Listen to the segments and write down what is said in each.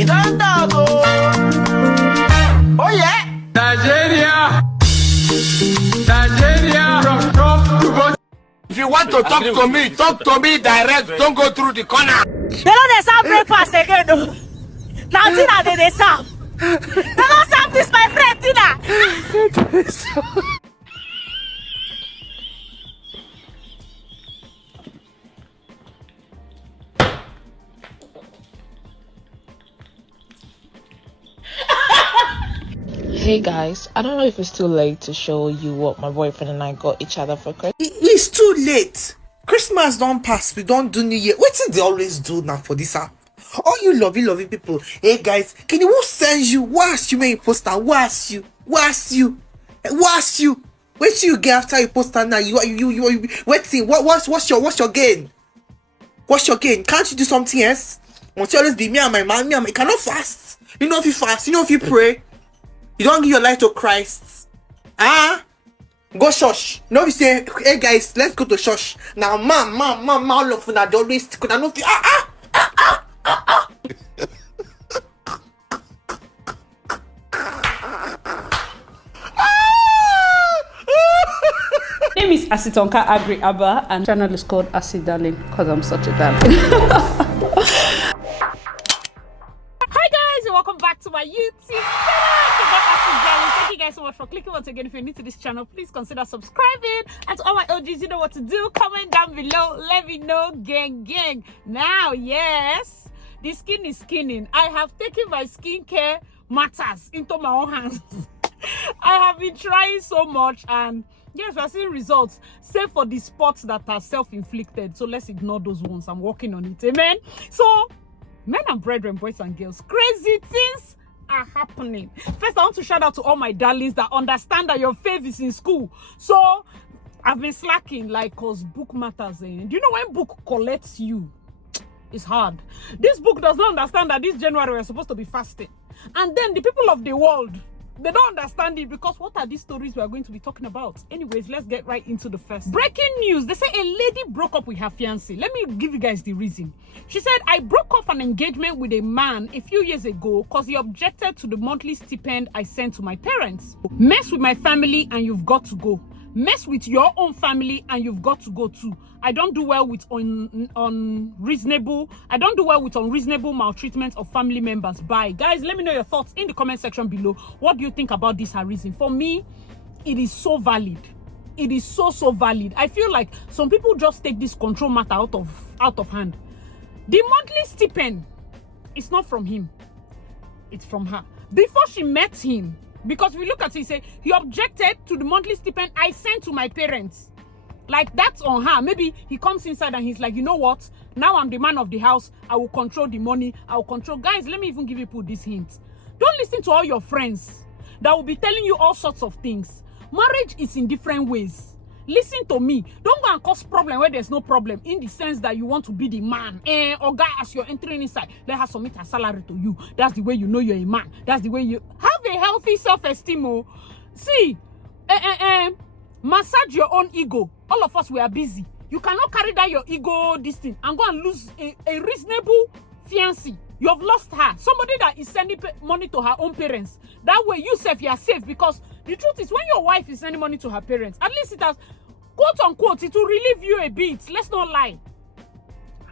It don't talk, oh yeah. Nigeria. If you want to talk to me direct. Don't go through the corner. They don't serve breakfast again, though. Now Tina they serve. They don't serve this, my friend Tina. Hey guys, I don't know if it's too late to show you what my boyfriend and I got each other for Christmas. It's too late. Christmas don't pass. We don't do New Year. What did they always do now for this app? All you lovey people. Hey guys, can you who sends you? What's you when you post that? What's you? Wait till you get after you post that now. You waiting. What's your gain? What's your gain? Can't you do something else? Won't you always be me and my man? You cannot fast. You know if you fast. You know if you pray. You don't give your life to Christ. Go church. No, we say, hey guys, let's go to church. Now, mom, all of them always could not feel. Name is Asitonka Agri Abba, and channel is called Acid Darling because I'm such a darling. Hi guys, and welcome back to my YouTube channel. Thank you guys so much for clicking once again. If you're new to this channel, please consider subscribing. And to all my OGs, you know what to do. Comment down below. Let me know, gang. Now, yes, the skin is skinning. I have taken my skincare matters into my own hands. I have been trying so much, and yes, we're seeing results, save for the spots that are self-inflicted. So let's ignore those ones. I'm working on it. Amen. So, men and brethren, boys and girls, crazy things are happening. First, I want to shout out to all my darlings that understand that your faith is in school. So I've been slacking, like, cause book matters. Do you know when book collects you? It's hard. This book does not understand that this January we're supposed to be fasting. And then the people of the world, they don't understand it, because what are these stories we are going to be talking about? Anyways, let's get right into the first. Breaking news. They say a lady broke up with her fiancé. Let me give you guys the reason. She said, I broke off an engagement with a man a few years ago because he objected to the monthly stipend I sent to my parents. Mess with my family and you've got to go. Mess with your own family and you've got to go too. I don't do well with unreasonable maltreatment of family members. Bye. Guys, let me know your thoughts in the comment section below. What do you think about this her reason? For me, it is so valid. It is so valid. I feel like some people just take this control matter out of hand. The monthly stipend is not from him. It's from her. Before she met him, because we look at it, he said he objected to the monthly stipend I sent to my parents. Like, that's on her. Maybe he comes inside and he's like, you know what? Now I'm the man of the house. I will control the money. I will control. Guys, let me even give you this hint. Don't listen to all your friends that will be telling you all sorts of things. Marriage is in different ways. Listen to me. Don't go and cause problem where there's no problem, in the sense that you want to be the man. Or guy, as you're entering inside, let her submit her salary to you. That's the way you know you're a man. That's the way you have a healthy self-esteem. See, massage your own ego. All of us, we are busy. You cannot carry down your ego, this thing, and go and lose a reasonable fiancé. You have lost her. Somebody that is sending money to her own parents. That way, you are safe, because the truth is, when your wife is sending money to her parents, at least it has, quote unquote, it will relieve you a bit. Let's not lie.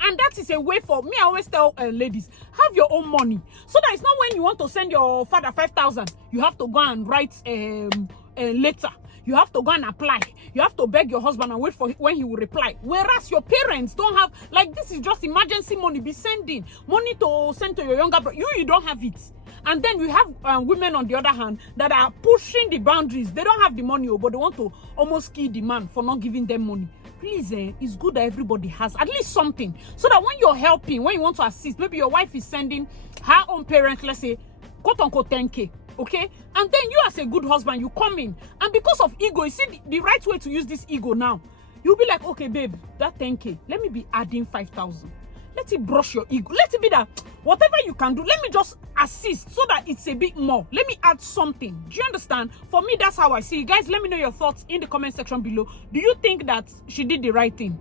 And that is a way for me. I always tell ladies, have your own money, so that it's not when you want to send your father 5,000, you have to go and write a letter. You have to go and apply. You have to beg your husband and wait for when he will reply. Whereas your parents don't have, like, this is just emergency money. Be sending money to send to your younger brother. You don't have it. And then we have women on the other hand that are pushing the boundaries. They don't have the money, but they want to almost kill the man for not giving them money. Please, it's good that everybody has at least something, so that when you're helping, when you want to assist, maybe your wife is sending her own parents, let's say, quote unquote 10K. Okay, and then you, as a good husband, you come in, and because of ego, you see the right way to use this ego now. You'll be like, okay, babe, that 10K, let me be adding 5,000. Let it brush your ego. Let it be that whatever you can do, let me just assist so that it's a bit more. Let me add something. Do you understand? For me, that's how I see it. Guys, let me know your thoughts in the comment section below. Do you think that she did the right thing?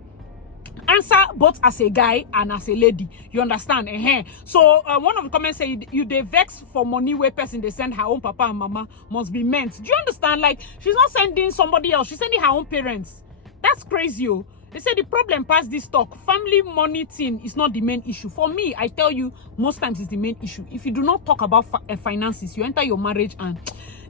answer both as a guy and as a lady. You understand? So one of the comments say you they vex for money where person they send her own papa and mama must be meant. Do you understand? Like, she's not sending somebody else, she's sending her own parents. That's crazy. Oh. They say the problem past this talk. Family money thing is not the main issue. For me, I tell you, most times it's the main issue. If you do not talk about finances, you enter your marriage and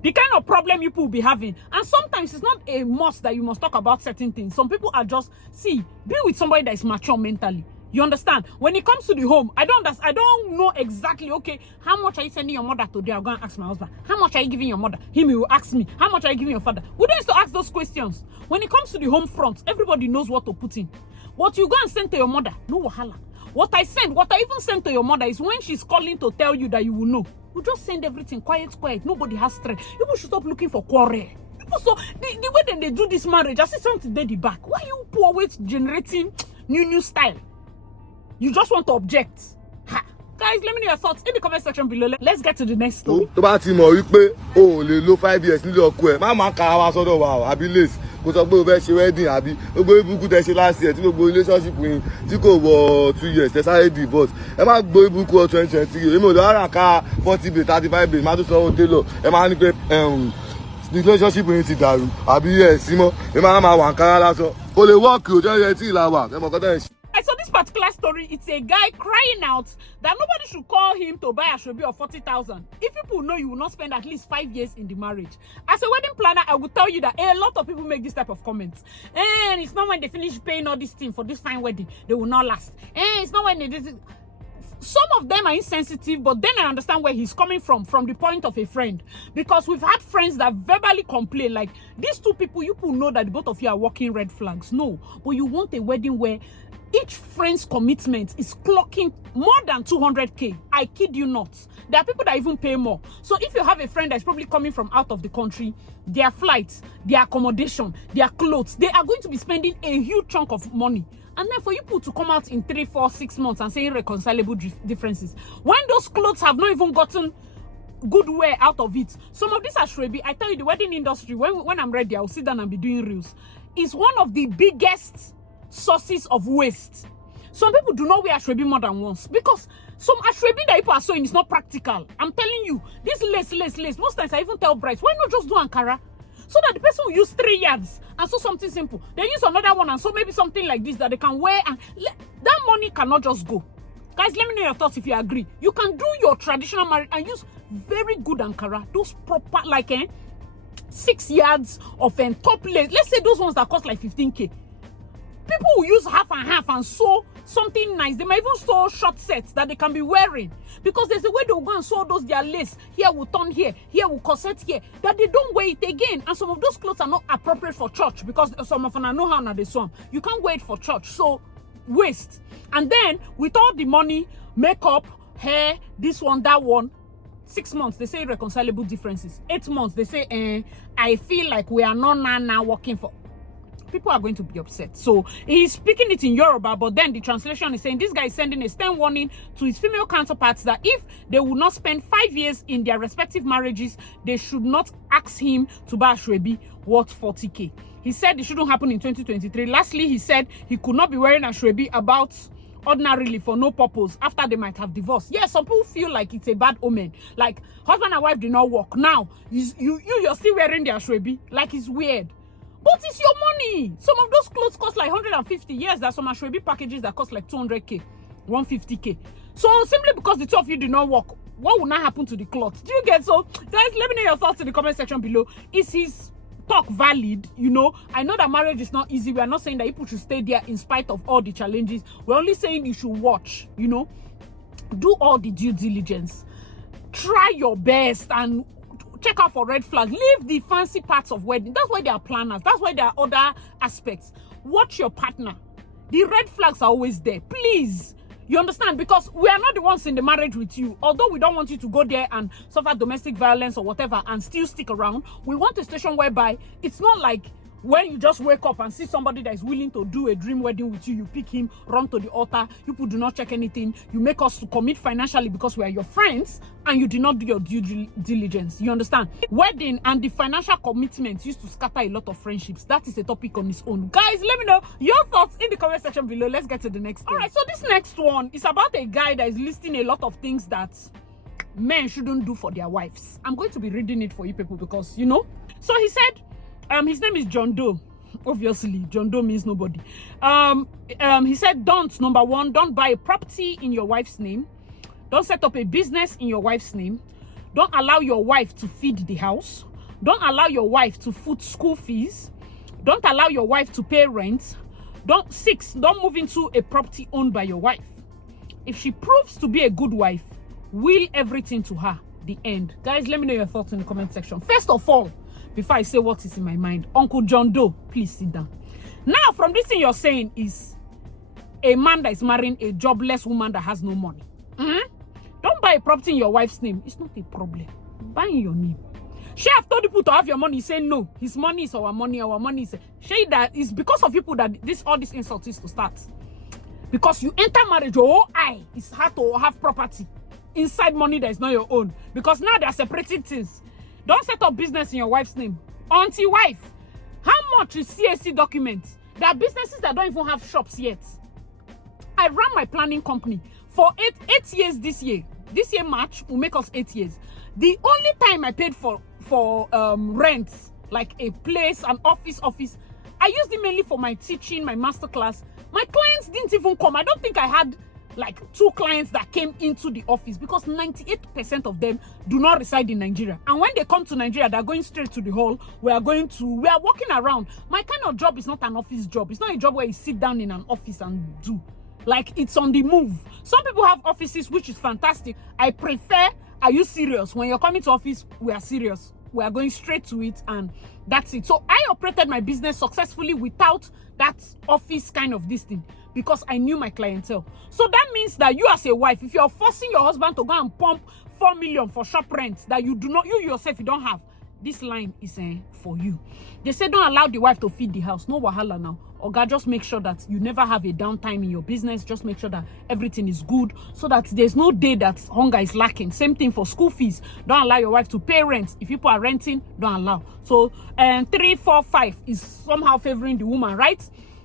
the kind of problem you people will be having. And sometimes it's not a must that you must talk about certain things. Some people are just, be with somebody that is mature mentally. You understand? When it comes to the home, I don't know exactly, okay, how much are you sending your mother today? I'll go and ask my husband. How much are you giving your mother? He will ask me. How much are you giving your father? We don't used to ask those questions. When it comes to the home front, everybody knows what to put in. What you go and send to your mother, no wahala. What I even send to your mother is when she's calling to tell you that you will know. You just send everything quiet. Nobody has stress. People should stop looking for quarrel. So the way that they do this marriage, I see something there the back. Why you always generating new style? You just want to object. Ha. Guys, let me know your thoughts in the comment section below. Let's get to the next story. tó bá ti mọ̀ wípé o lè lo 5 years nílé ọkọ ẹ̀ má ka wa sọ́dọ̀ wa o àbí lace kó sọ pé o fẹ́ ṣe wedding àbí gbogbo ibùkún tẹ́ ṣe last year tí gbogbo relationship yín tí kò wọ 2 years tẹ́ sáré divorce ẹ má gbọ́ ibùkún 2023 èmi ò lọ ara ká 40 bay 35 bay má tún sanwó tailor ẹ má ní pé relationship yín ti dàrú àbí ẹ̀ sí mọ́ ẹ má wà kára lásán o lè work o jẹ́ ẹ tí ìlà wà ẹ mọ̀ kọ́tà ẹ̀ ṣe. I saw this particular story. It's a guy crying out that nobody should call him to buy a shobi of 40,000. If people know you will not spend at least 5 years in the marriage. As a wedding planner, I will tell you that a lot of people make this type of comments. And it's not when they finish paying all this thing for this fine wedding, they will not last. And it's not when they do this. Some of them are insensitive, but then I understand where he's coming from the point of a friend. Because we've had friends that verbally complain, like, these two people, you people know that the both of you are walking red flags. No, but you want a wedding where each friend's commitment is clocking more than 200K. I kid you not. There are people that even pay more. So if you have a friend that's probably coming from out of the country, their flights, their accommodation, their clothes, they are going to be spending a huge chunk of money. And then for you people to come out in 3, 4, 6 months and say irreconcilable differences, when those clothes have not even gotten good wear out of it. Some of these are shrebi. I tell you, the wedding industry, when I'm ready, I'll sit down and be doing reels. It's one of the biggest sources of waste. Some people do not wear ashrebi more than once because some ashrebi that people are sewing is not practical. I'm telling you, this lace. Most times I even tell brides, why not just do Ankara? So that the person will use 3 yards and sew something simple. They use another one and sew maybe something like this that they can wear, and that money cannot just go. Guys, let me know your thoughts if you agree. You can do your traditional marriage and use very good Ankara. Those proper, like 6 yards of top lace. Let's say those ones that cost like 15K. People will use half and half and sew something nice. They might even sew short sets that they can be wearing. Because there's a way they'll go and sew those their lace. Here will turn here will corset here. That they don't wear it again. And some of those clothes are not appropriate for church. Because some of them know how now they sew. You can't wear it for church. So, waste. And then, with all the money, makeup, hair, this one, that one, 6 months, they say irreconcilable differences. 8 months, they say, I feel like we are not now working for... People are going to be upset. So he's speaking it in Yoruba, but then the translation is saying this guy is sending a stern warning to his female counterparts that if they will not spend 5 years in their respective marriages, they should not ask him to buy a shrebi worth 40K. He said it shouldn't happen in 2023. Lastly, he said he could not be wearing a shrebi about ordinarily for no purpose after they might have divorced. Yeah, some people feel like it's a bad omen. Like husband and wife did not work. Now you're still wearing their shrebi. Like it's weird. But it's your money. Some of those clothes cost like 150. Yes, there's some ashrebi packages that cost like 200K, 150K. So simply because the two of you did not work, what will not happen to the cloth? Do you get? So guys, let me know your thoughts in the comment section below. Is his talk valid? You know, I know that marriage is not easy. We are not saying that people should stay there in spite of all the challenges. We're only saying you should watch, you know, do all the due diligence, try your best, and check out for red flags. Leave the fancy parts of wedding. That's why there are planners. That's why there are other aspects. Watch your partner. The red flags are always there. Please. You understand? Because we are not the ones in the marriage with you. Although we don't want you to go there and suffer domestic violence or whatever and still stick around, we want a situation whereby it's not like, when you just wake up and see somebody that is willing to do a dream wedding with you, you pick him, run to the altar, you people do not check anything, you make us to commit financially because we are your friends, and you did not do your due diligence. You understand? Wedding and the financial commitment used to scatter a lot of friendships. That is a topic on its own. Guys, let me know your thoughts in the comment section below. Let's get to the next one. All right, so this next one is about a guy that is listing a lot of things that men shouldn't do for their wives. I'm going to be reading it for you people because, you know. So he said, his name is John Doe. Obviously, John Doe means nobody. He said, number one, don't buy a property in your wife's name. Don't set up a business in your wife's name. Don't allow your wife to feed the house. Don't allow your wife to foot school fees. Don't allow your wife to pay rent. Don't move into a property owned by your wife. If she proves to be a good wife, will everything to her. The end. Guys, let me know your thoughts in the comment section. First of all, before I say what is in my mind, Uncle John Doe, please sit down. Now, from this thing you're saying is a man that is marrying a jobless woman that has no money. Don't buy a property in your wife's name. It's not a problem. Buy in your name. She have told people to have your money. Say no. His money is our money. Our money is. She that is because of people that all this insult is to start. Because you enter marriage, it's hard to have property inside money that is not your own. Because now they are separating things. Don't set up business in your wife's name. Auntie wife, how much is CAC documents? There are businesses that don't even have shops yet. I ran my planning company for eight years this year. This year March will make us 8 years. The only time I paid for rent, like a place, an office, I used it mainly for my teaching, my masterclass. My clients didn't even come. I don't think I had like 2 clients that came into the office because 98% of them do not reside in Nigeria. And when they come to Nigeria, they're going straight to the hall. We are walking around. My kind of job is not an office job. It's not a job where you sit down in an office and do. Like, it's on the move. Some people have offices, which is fantastic. I prefer, are you serious? When you're coming to office, we are serious. We are going straight to it, and that's it. So I operated my business successfully without that office kind of this thing, because I knew my clientele. So that means that you as a wife, if you're forcing your husband to go and pump 4 million for shop rent that you yourself, you don't have, this line is for you. They say don't allow the wife to feed the house. No wahala now. Oga, just make sure that you never have a downtime in your business. Just make sure that everything is good so that there's no day that hunger is lacking. Same thing for school fees. Don't allow your wife to pay rent. If people are renting, don't allow. So 3, 4, 5 is somehow favoring the woman, right?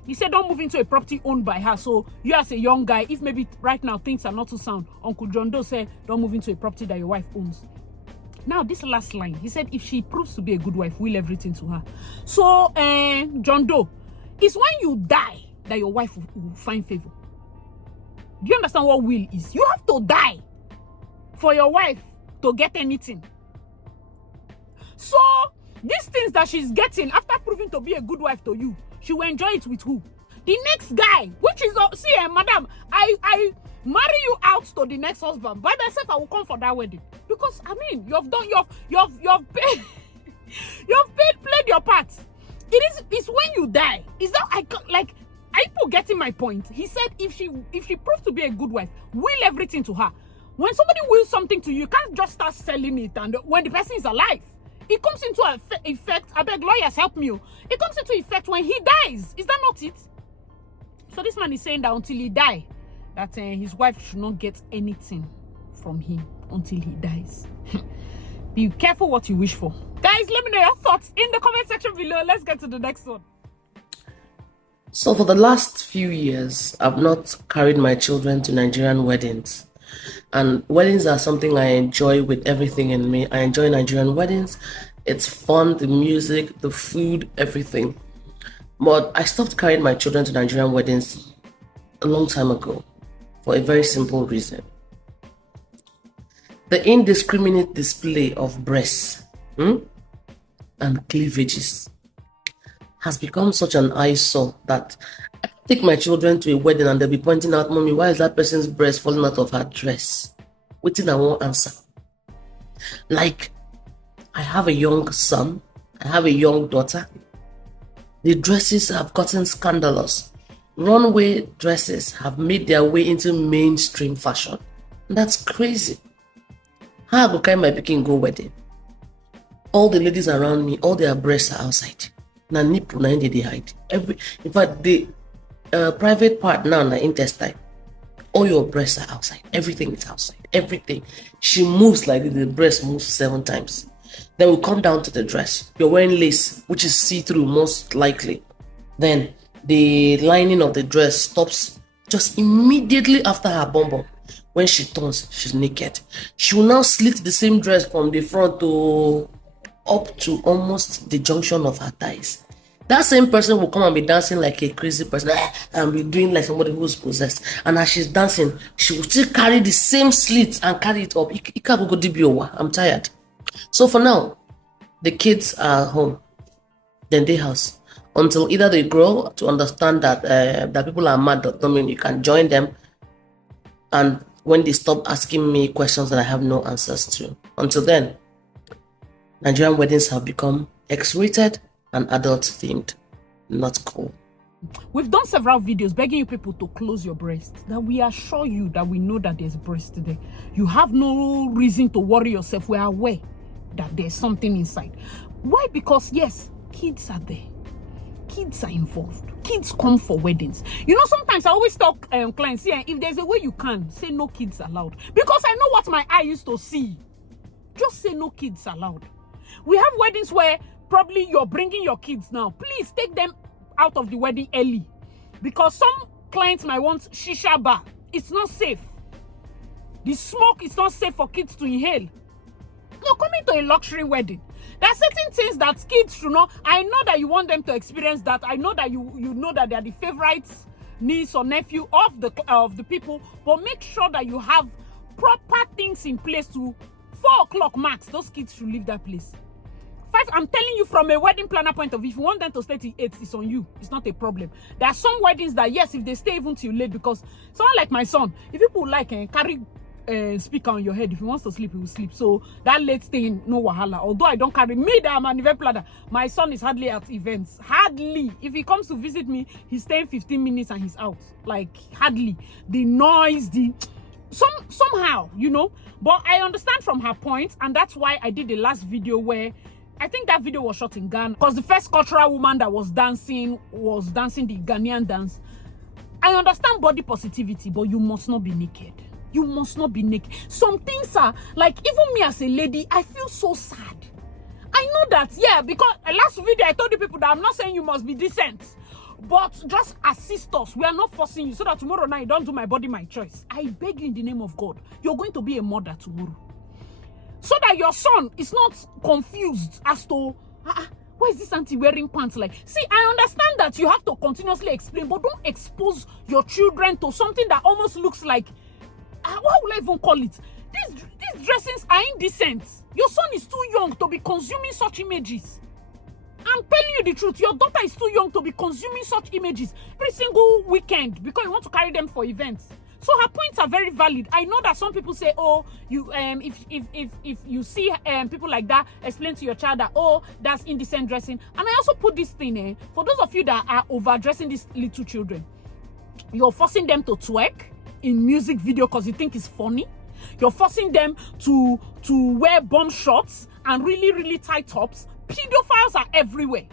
He said don't move into a property owned by her. So you as a young guy, if maybe right now things are not too sound, Uncle John Doe said don't move into a property that your wife owns. Now this last line, he said if she proves to be a good wife, will everything to her. So John Doe, it's when you die that your wife will find favor. Do you understand what will is? You have to die for your wife to get anything. So these things that she's getting after proving to be a good wife to you, she will enjoy it with who? The next guy, which is madam, I marry you out to the next husband. By myself, I will come for that wedding. Because I mean, you've paid played your part. It's when you die. Is that are people getting my point? He said if she proves to be a good wife, will everything to her. When somebody wills something to you, you can't just start selling it, and when the person is alive. It comes into effect. I beg lawyers, help me. It comes into effect when he dies. Is that not it? So this man is saying that until he die, that his wife should not get anything from him until he dies. Be careful what you wish for. Guys, let me know your thoughts in the comment section below. Let's get to the next one. So for the last few years, I've not carried my children to Nigerian weddings. And weddings are something I enjoy with everything in me. I enjoy Nigerian weddings. It's fun, the music, the food, everything. But I stopped carrying my children to Nigerian weddings a long time ago for a very simple reason. The indiscriminate display of breasts and cleavages has become such an eyesore that I take my children to a wedding and they'll be pointing out, Mommy, why is that person's breast falling out of her dress? Waiting, I won't answer. Like, I have a young son, I have a young daughter. The dresses have gotten scandalous. Runway dresses have made their way into mainstream fashion. And that's crazy. How I go carry my pikin go wedding? All the ladies around me, all their breasts are outside. Na nipple na they hide. In fact, the private part now na intestine. All your breasts are outside. Everything is outside. Everything. She moves like the breast moves 7 times. Then we come down to the dress. You're wearing lace, which is see-through most likely. Then the lining of the dress stops just immediately after her bum. When she turns, she's naked. She will now slit the same dress from the front to up to almost the junction of her thighs. That same person will come and be dancing like a crazy person and be doing like somebody who's possessed. And as she's dancing, she will still carry the same slit and carry it up. I'm tired. So for now, the kids are home. Then they house. Until either they grow to understand that people are mad, don't mean you can join them. And when they stop asking me questions that I have no answers to. Until then, Nigerian weddings have become X-rated and adult-themed. Not cool. We've done several videos begging you people to close your breast. That we assure you that we know that there's breast there. You have no reason to worry yourself. We are aware that there's something inside. Why? Because yes, kids are there. Kids are involved. Kids come for weddings. You know, sometimes I always tell clients, yeah, if there's a way you can, say no kids allowed. Because I know what my eye used to see. Just say no kids allowed. We have weddings where probably you're bringing your kids now. Please take them out of the wedding early. Because some clients might want shisha bar. It's not safe. The smoke is not safe for kids to inhale. You're coming to a luxury wedding. There are certain things that kids should know. I know that you want them to experience that. I know that you know that they are the favorites, niece or nephew of the people. But make sure that you have proper things in place to 4 o'clock max. Those kids should leave that place. 5, I'm telling you from a wedding planner point of view, if you want them to stay till 8, it's on you. It's not a problem. There are some weddings that, yes, if they stay even till late, because someone like my son, if people like carry speaker on your head, if he wants to sleep, he will sleep. So that late staying, no wahala. Although I don't carry me, that I'm an event planner, my son is hardly at events. Hardly. If he comes to visit me, he's staying 15 minutes and he's out. Like, hardly. The noise, somehow, you know. But I understand from her point, and that's why I did the last video where I think that video was shot in Ghana, because the first cultural woman that was dancing the Ghanaian dance. I understand body positivity, but you must not be naked. You must not be naked. Some things are like, even me as a lady, I feel so sad. I know that, yeah, because last video I told the people that I'm not saying you must be decent, but just assist us. We are not forcing you, so that tomorrow night you don't do my body, my choice. I beg you in the name of God, you're going to be a mother tomorrow, so that your son is not confused as to why is this auntie wearing pants like. See, I understand that you have to continuously explain, but don't expose your children to something that almost looks like, what will I even call it? These dressings are indecent. Your son is too young to be consuming such images. I'm telling you the truth. Your daughter is too young to be consuming such images every single weekend because you want to carry them for events. So her points are very valid. I know that some people say, oh, you if you see people like that, explain to your child that, oh, that's indecent dressing. And I also put this thing for those of you that are overdressing these little children. You're forcing them to twerk in music video because you think it's funny. You're forcing them to wear bomb shorts and really, really tight tops. Pedophiles are everywhere.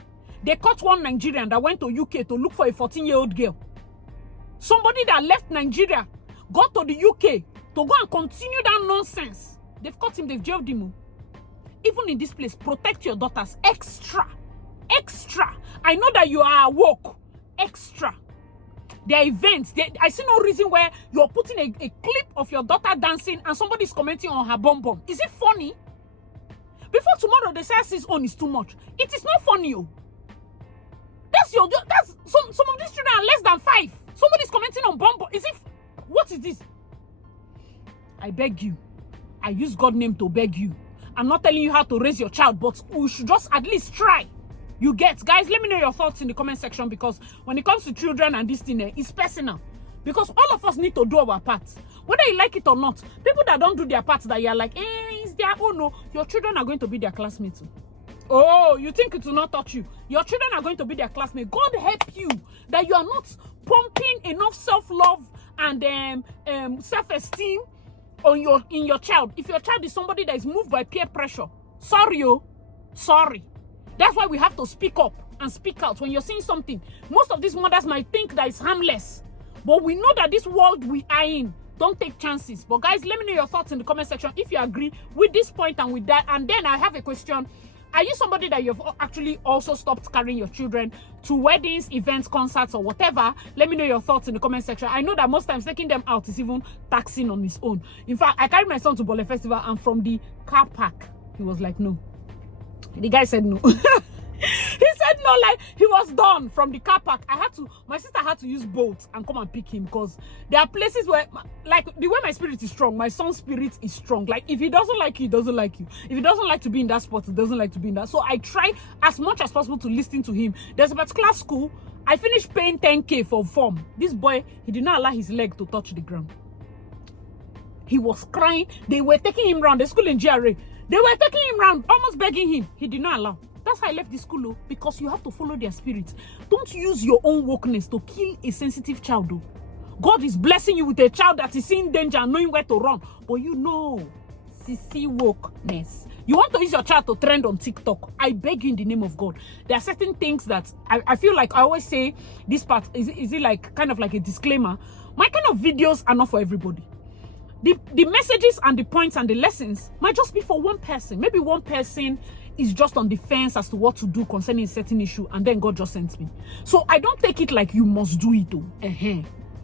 They caught one Nigerian that went to UK to look for a 14-year-old girl. Somebody that left Nigeria, got to the UK to go and continue that nonsense. They've caught him, they've jailed him. Even in this place, protect your daughters. Extra. I know that you are woke. Extra. There are events. I see no reason where you're putting a clip of your daughter dancing and somebody's commenting on her bum bum. Is it funny? Before tomorrow, the size own is too much. It is not funny. That's some of these children are less than 5. Somebody's commenting on bum bum. What is this? I beg you. I use God's name to beg you. I'm not telling you how to raise your child, but we should just at least try. You get, guys, let me know your thoughts in the comment section, because when it comes to children and this thing, it's personal. Because all of us need to do our part. Whether you like it or not, people that don't do their part, that you're like, it's their own, no, your children are going to be their classmates. Oh, you think it will not touch you? Your children are going to be their classmates. God help you that you are not pumping enough self-love and self-esteem in your child. If your child is somebody that is moved by peer pressure, sorry. That's why we have to speak up. and speak out when you're seeing something. Most of these mothers might think that it's harmless, but we know that this world we are in, don't take chances. But guys, let me know your thoughts in the comment section if you agree with this point and with that. And then I have a question. Are you somebody that you've actually also stopped carrying your children to weddings, events, concerts, or whatever? Let me know your thoughts in the comment section. I know that most times taking them out is even taxing on its own. In fact, I carried my son to Bole Festival, and from the car park, he was like, no. The guy said no. He said no, like he was done from the car park. My sister had to use boat and come and pick him, because there are places where, like, the way my spirit is strong, my son's spirit is strong. Like, if he doesn't like you, he doesn't like you. If he doesn't like to be in that spot, he doesn't like to be in that. So I try as much as possible to listen to him. There's a particular school, I finished paying 10K for form. This boy, he did not allow his leg to touch the ground. He was crying. They were taking him around the school in GRA. They were taking him around, almost begging him. He did not allow. That's how I left the school, because you have to follow their spirit. Don't use your own wokeness to kill a sensitive child, though. God is blessing you with a child that is in danger and knowing where to run. But you know, CC wokeness. You want to use your child to trend on TikTok. I beg you in the name of God. There are certain things that I feel like I always say this part, is it like kind of like a disclaimer? My kind of videos are not for everybody. The messages and the points and the lessons might just be for one person. Maybe one person is just on the fence as to what to do concerning a certain issue, and then God just sends me. So I don't take it like you must do it, though.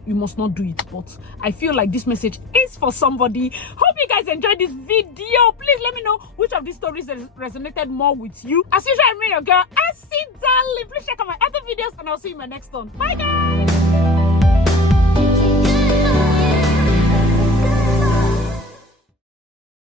You must not do it. But I feel like this message is for somebody. Hope you guys enjoyed this video. Please let me know which of these stories resonated more with you. As usual, I'm your girl, Acid Darling. Please check out my other videos, and I'll see you in my next one. Bye, guys.